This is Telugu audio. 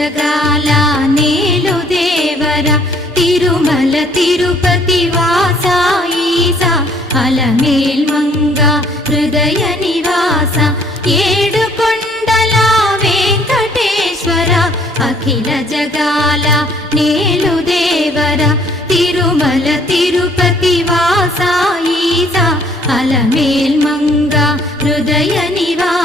జగాల నేలు దేవర తిరుమల తిరుపతి వాస ఈసా అలమేల్ మంగ హృదయ నివాస ఏడు కొండల వెంకటేశ్వర అఖిల జగాల నేలు దేవర తిరుమల తిరుపతి వాస ఈసా అలమేల్ మంగ హృదయ నివాస